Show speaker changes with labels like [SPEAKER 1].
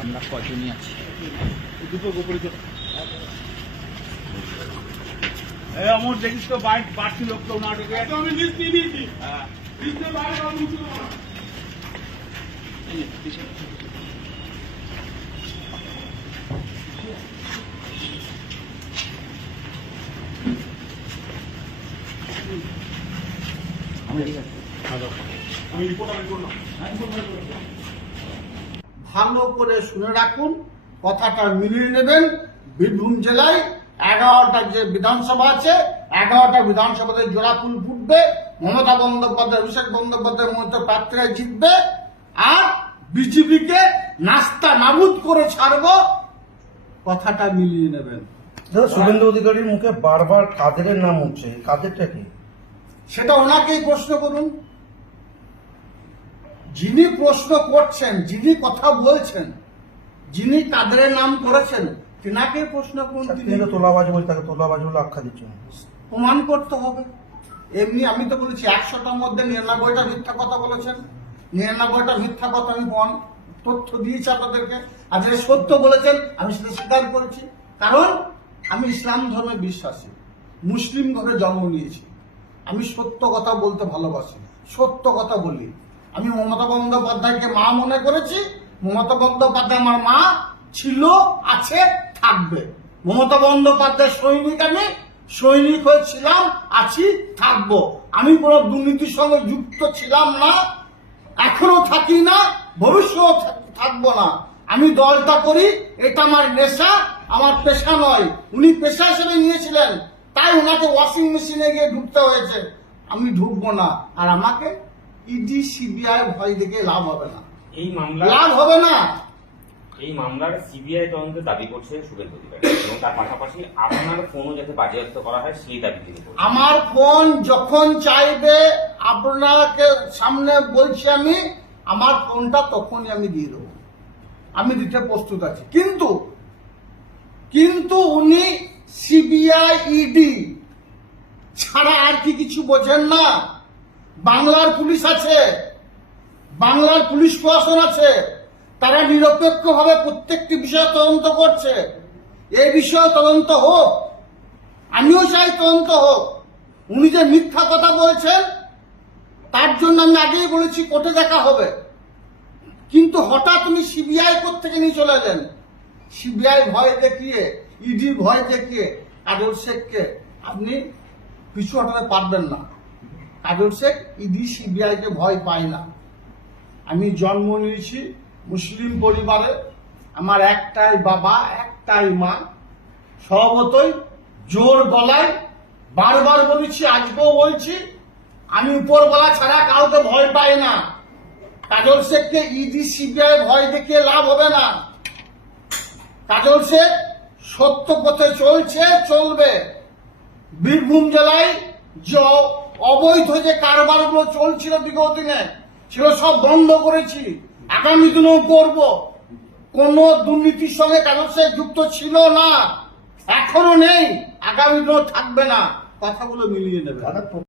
[SPEAKER 1] আমরা কজনই আছি।
[SPEAKER 2] দুটো গোপরে এ দেখিস তো বাইক বাড়তি লোক তো না আমি লিস্ট হ্যাঁ। দেবো। আমি রিপোর্ট আমি করলাম।
[SPEAKER 3] ভালো করে শুনে রাখুন কথাটা মিলিয়ে নেবেন। বীরভূম জেলায় এগারোটা যে বিধানসভা আছে এগারোটা বিধানসভাতে জোড়াফুল ফুটবে মমতা বন্দ্যোপাধ্যায় অভিষেক বন্দ্যোপাধ্যায়ের মতো প্রার্থীরা জিতবে আর বিজেপিকে নাস্তা নাবুদ করে ছাড়বো কথাটা মিলিয়ে নেবেন।
[SPEAKER 4] দাদা শুভেন্দু অধিকারীর মুখে বারবার কাদেরের নাম উঠছে কাদেরটা কি?
[SPEAKER 3] সেটা ওনাকেই প্রশ্ন করুন। যিনি প্রশ্ন করছেন যিনি কথা বলছেন যিনি তাদের নাম করেছেন তিনাকে প্রশ্ন করুন তিনি।
[SPEAKER 4] তিনি তোলাবাজি বলে তাকে তোলাবাজ বলে আখ্যা দিচ্ছেন।
[SPEAKER 3] প্রমাণ করতে হবে। এমনি আমি তো বলেছি একশোটার মধ্যে নিরানব্বইটা মিথ্যা কথা বলেছেন। নিরানব্বইটা মিথ্যা কথা আমি প্রমাণ তথ্য দিয়েছি আপনাদেরকে। আর যেটা সত্য বলেছেন আমি সেটা স্বীকার করেছি। কারণ আমি ইসলাম ধর্মে বিশ্বাসী। মুসলিম ঘরে জন্ম নিয়েছি। আমি সত্য কথা বলতে ভালোবাসি। সত্য কথা বলি। আমি মমতা বন্দ্যোপাধ্যায়কে মা মনে করেছি। মমতা বন্দ্যোপাধ্যায় আমার মা ছিল, আছে, থাকবে। মমতা বন্দ্যোপাধ্যায় সৈনিক আমি, সৈনিক হয়েছিলাম আছি, থাকব। আমি কোনো দুর্নীতির সঙ্গে যুক্ত ছিলাম না। এখনও থাকি না ভবিষ্যৎ থাকব না। আমি দলটা করি, এটা আমার নেশা, আমার পেশা নয়। উনি পেশা হিসেবে নিয়েছিলেন, তাই ওনাকে ওয়াশিং মেশিনে গিয়ে ঢুকতে হয়েছে। আমি ঢুকবো না। আর আমাকে ইডি সিবিআই ভয় দেখে লাভ হবে না।
[SPEAKER 5] এই মামলা
[SPEAKER 3] লাভ হবে না।
[SPEAKER 5] এই মামলার সিবিআই তদন্তের দাবি করছে শুভেন্দু অধিকারী এবং তার পাশাপাশি আপনার ফোনও যাতে বাজেয়াপ্ত করা হয় সেই দাবি তিনি
[SPEAKER 3] আমার ফোন যখন চাইবে আপনাকে সামনে বলছি আমি আমার ফোনটা তখনই আমি দিয়ে দেবো। আমি দিতে প্রস্তুত আছি। কিন্তু কিন্তু উনি সিবিআই ইডি ছাড়া আর কি কিছু বোঝেন না। বাংলার পুলিশ আছে, বাংলার পুলিশ প্রশাসন আছে, তারা নিরপেক্ষভাবে প্রত্যেকটি বিষয়ে তদন্ত করছে। এই বিষয়ে তদন্ত হোক, আমিও চাই তদন্ত হোক। উনি যে মিথ্যা কথা বলেছেন, তার জন্য আমি আগেই বলেছি, কোর্টে দেখা হবে। কিন্তু হঠাৎ উনি সিবিআই থেকে নিয়ে চলে এলেন সিবিআই ভয় দেখিয়ে, ইডি ভয় দেখিয়ে কাজল শেখকে আপনি পিছু হটাতে পারবেন না। কাজল শেখ ইডি সিবিআই কে ভয় পায় না। আমি জন্ম নিয়েছি মুসলিম পরিবারে। আমার একটাই বাবা, একটাই মা। স্বভাবতই জোর গলায় বারবার বলেছি, আজকেও বলছি, আমি উপরবেলা ছাড়া কাউকে ভয় পাই না। কাজল শেখকে ইডি সিবিআই ভয় দেখিয়ে লাভ হবে না। কাজল শেখ সত্য পথে চলছে, চলবে। বীরভূম জেলায় অবৈধ যে কারবারগুলো চলছিল বিগত দিনে ছিল সব বন্ধ করেছি। আগামী দিনেও করব। কোন দুর্নীতির সঙ্গে কারোর সে যুক্ত ছিল না। এখনও নেই। আগামী দিনেও থাকবে না। কথাগুলো মিলিয়ে নেবে।